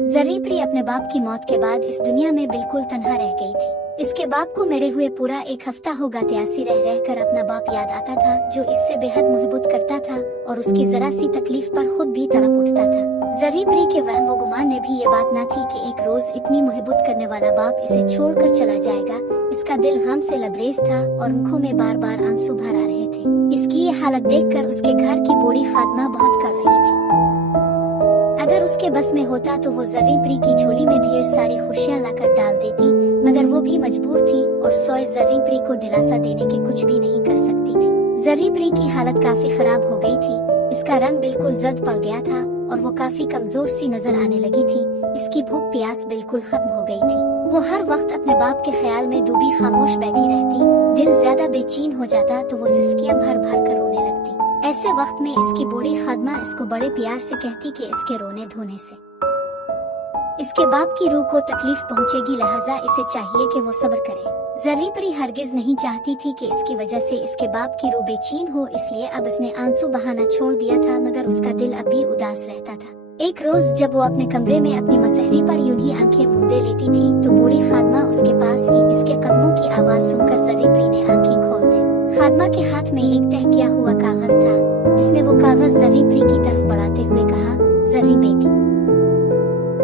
ज़रीप्री अपने बाप की मौत के बाद इस दुनिया में बिल्कुल तन्हा रह गई थी। इसके बाप को मेरे हुए पूरा एक हफ्ता होगा त्यासी रह रहकर अपना बाप याद आता था, जो इससे बेहद मोहब्बत करता था और उसकी जरा सी तकलीफ पर खुद भी तड़प उठता था। ज़रीप्री के वहम गुमान में भी ये बात न थी कि एक रोज इतनी मोहब्बत करने वाला बाप इसे छोड़कर चला जाएगा। इसका दिल गम से लबरेज था और आंखों में बार बार आंसू भर आ रहे थे। इसकी ये हालत देखकर उसके घर की बूढ़ी खादमा बहुत कर रही थी। अगर उसके बस में होता तो वो ज़रीप्री की झोली में ढेर सारी खुशियाँ लाकर डाल देती, मगर वो भी मजबूर थी और सोए ज़रीप्री को दिलासा देने के कुछ भी नहीं कर सकती थी। ज़रीप्री की हालत काफी खराब हो गई थी। इसका रंग बिल्कुल जर्द पड़ गया था और वो काफी कमजोर सी नजर आने लगी थी। इसकी भूख प्यास बिल्कुल खत्म हो गई थी। वो हर वक्त अपने बाप के ख्याल में डूबी खामोश बैठी रहती। दिल ज्यादा बेचैन हो जाता तो वो सिसकियां भर भर कर रोने लगती। ऐसे वक्त में इसकी बूढ़ी खादमा इसको बड़े प्यार से कहती कि इसके रोने धोने से इसके बाप की रूह को तकलीफ पहुंचेगी, लिहाजा इसे चाहिए कि वो सब्र करे। ज़रीप्री हरगिज नहीं चाहती थी कि इसकी वजह से इसके बाप की रूह बेचैन हो, इसलिए अब इसने आंसू बहाना छोड़ दिया था, मगर उसका दिल अब भी उदास रहता था। एक रोज जब वो अपने कमरे में अपनी मसहरी पर यूं ही आंखें मूंदे लेटी थी तो बूढ़ी खादमा उसके पास ही इसके कदमों की आवाज सुनकर ज़रीप्री ने आंखें खोल दी। खादमा के हाथ में एक तह किया हुआ कागज था। इसने वो कागज ज़रीप्री की तरफ बढ़ाते हुए कहा, ज़री बेटी,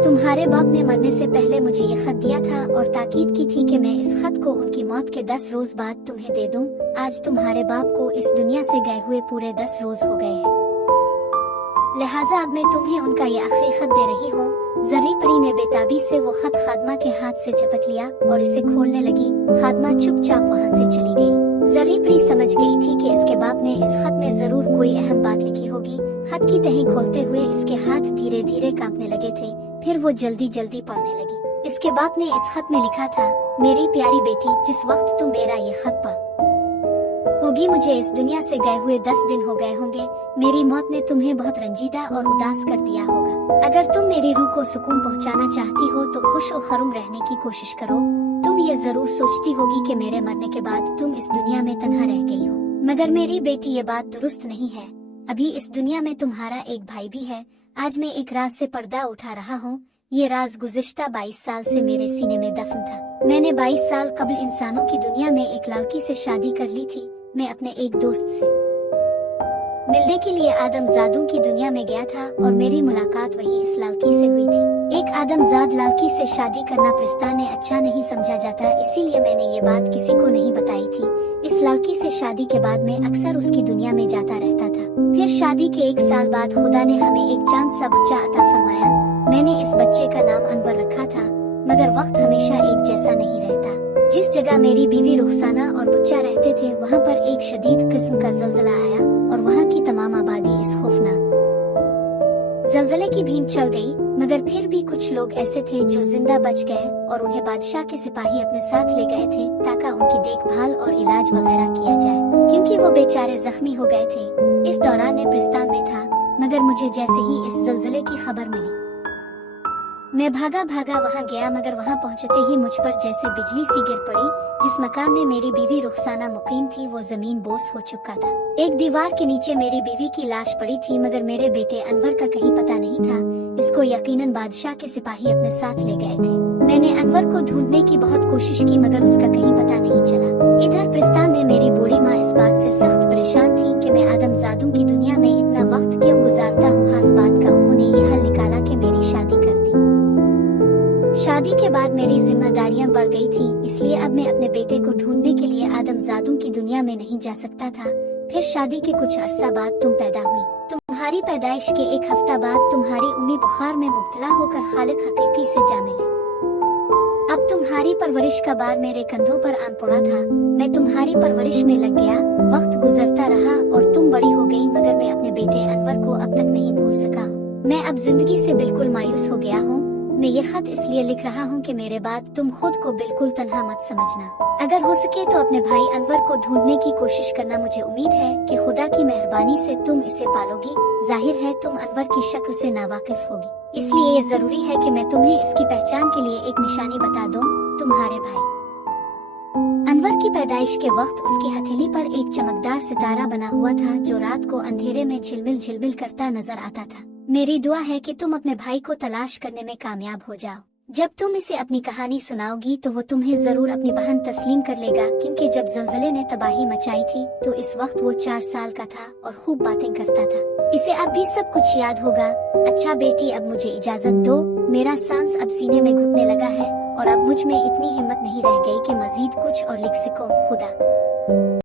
तुम्हारे बाप ने मरने से पहले मुझे ये खत दिया था और ताकीद की थी कि मैं इस खत को उनकी मौत के 10 रोज बाद तुम्हें दे दूं। आज तुम्हारे बाप को इस दुनिया से गए हुए पूरे 10 रोज हो गए हैं, लिहाजा अब मैं तुम्हें उनका ये आखिरी खत दे रही हूँ। ज़रीप्री ने बेताबी से वो खत खादमा के हाथ से झपट लिया और इसे खोलने लगी। खादमा चुपचाप वहाँ से चली गई। ज़रीप्री समझ गई थी कि इसके बाप ने इस खत में जरूर कोई अहम बात लिखी होगी। खत की तह खोलते हुए इसके हाथ धीरे धीरे कांपने लगे थे। फिर वो जल्दी जल्दी पढ़ने लगी। इसके बाप ने इस खत में लिखा था, मेरी प्यारी बेटी, जिस वक्त तुम मेरा ये खत पढ़ होगी मुझे इस दुनिया से गए हुए 10 दिन हो गए होंगे। मेरी मौत ने तुम्हें बहुत रंजीदा और उदास कर दिया होगा। अगर तुम मेरी रूह को सुकून पहुंचाना चाहती हो तो खुश और खरुम रहने की कोशिश करो। तुम ये जरूर सोचती होगी कि मेरे मरने के बाद तुम इस दुनिया में तन्हा रह गई हो, मगर मेरी बेटी ये बात दुरुस्त नहीं है। अभी इस दुनिया में तुम्हारा एक भाई भी है। आज मैं एक राज से पर्दा उठा रहा हूँ। ये राज गुज़िश्ता 22 साल से मेरे सीने में दफन था। मैंने 22 साल कबल इंसानों की दुनिया में एक लड़की से शादी कर ली थी। मैं अपने एक दोस्त से मिलने के लिए आदमजादों की दुनिया में गया था और मेरी मुलाकात वही इस लड़की से हुई थी। एक आदमजाद लड़की से शादी करना प्रिस्ता ने अच्छा नहीं समझा जाता, इसीलिए मैंने ये बात किसी को नहीं बताई थी। इस लड़की से शादी के बाद मैं अक्सर उसकी दुनिया में जाता रहता था। फिर शादी के 1 साल बाद खुदा ने हमें एक चांद सा बच्चा अता फरमाया। मैंने इस बच्चे का नाम अनवर रखा था, मगर वक्त हमेशा एक जैसा नहीं रहता। जिस जगह मेरी बीवी रुखसाना और बच्चा रहते थे वहाँ पर एक शदीद किस्म का ज़लज़ला आया और वहाँ की तमाम आबादी इस खौफनाक ज़लज़ले की भीड़ चढ़ गई। मगर फिर भी कुछ लोग ऐसे थे जो जिंदा बच गए और उन्हें बादशाह के सिपाही अपने साथ ले गए थे ताकि उनकी देखभाल और इलाज वगैरह किया जाए, क्योंकि वो बेचारे जख्मी हो गए थे। इस दौरान मैं प्रिस्तान में था, मगर मुझे जैसे ही इस ज़लज़ले की खबर मिली मैं भागा भागा वहाँ गया, मगर वहाँ पहुँचते ही मुझ पर जैसे बिजली सी गिर पड़ी। जिस मकान में मेरी बीवी रुखसाना मुकीम थी वो जमीन बोस हो चुका था। एक दीवार के नीचे मेरी बीवी की लाश पड़ी थी, मगर मेरे बेटे अनवर का कहीं पता नहीं था। इसको यकीनन बादशाह के सिपाही अपने साथ ले गए थे। मैंने अनवर को ढूंढने की बहुत कोशिश की, मगर उसका कहीं पता नहीं चला। इधर प्रिस्तान में मेरी बूढ़ी माँ इस बात से सख्त परेशान थी कि मैं आदमजादों की दुनिया में इतना वक्त क्यों गुजारता हूँ। खास बात का उन्होंने ये हल निकाला कि मेरी शादी कर दी। शादी के बाद मेरी जिम्मेदारियां बढ़ गई थी, इसलिए अब मैं अपने बेटे को ढूंढने के लिए आदमजादों की दुनिया में नहीं जा सकता था। फिर शादी के कुछ अरसा बाद तुम पैदा हुई। तुम्हारी पैदाइश के 1 हफ्ता बाद तुम्हारी उम्मी बुखार में मुब्तला होकर खालिक हकीकी से जा मिले। अब तुम्हारी परवरिश का बार मेरे कंधों पर आन पड़ा था। मैं तुम्हारी परवरिश में लग गया। वक्त गुजरता रहा और तुम बड़ी हो गई, मगर मैं अपने बेटे अनवर को अब तक नहीं भूल सका हूँ। मैं अब जिंदगी से बिल्कुल मायूस हो गया हूँ। मैं ये खत इसलिए लिख रहा हूँ कि मेरे बाद तुम खुद को बिल्कुल तन्हा मत समझना। अगर हो सके तो अपने भाई अनवर को ढूंढने की कोशिश करना। मुझे उम्मीद है कि खुदा की मेहरबानी से तुम इसे पालोगी। जाहिर है तुम अनवर की शक्ल से नावाकिफ होगी, इसलिए ये जरूरी है कि मैं तुम्हें इसकी पहचान के लिए एक निशानी बता दूं। तुम्हारे भाई अनवर की पैदाइश के वक्त उसकी हथेली पर एक चमकदार सितारा बना हुआ था, जो रात को अंधेरे में झिलमिल झिलमिल करता नजर आता था। मेरी दुआ है कि तुम अपने भाई को तलाश करने में कामयाब हो जाओ। जब तुम इसे अपनी कहानी सुनाओगी तो वो तुम्हें जरूर अपनी बहन तस्लीम कर लेगा, क्योंकि जब ज़लज़ले ने तबाही मचाई थी तो इस वक्त वो 4 साल का था और खूब बातें करता था। इसे अब भी सब कुछ याद होगा। अच्छा बेटी, अब मुझे इजाजत दो, मेरा सांस अब सीने में घुटने लगा है और अब मुझ में इतनी हिम्मत नहीं रह गई कि मजीद कुछ और लिख सको। खुदा।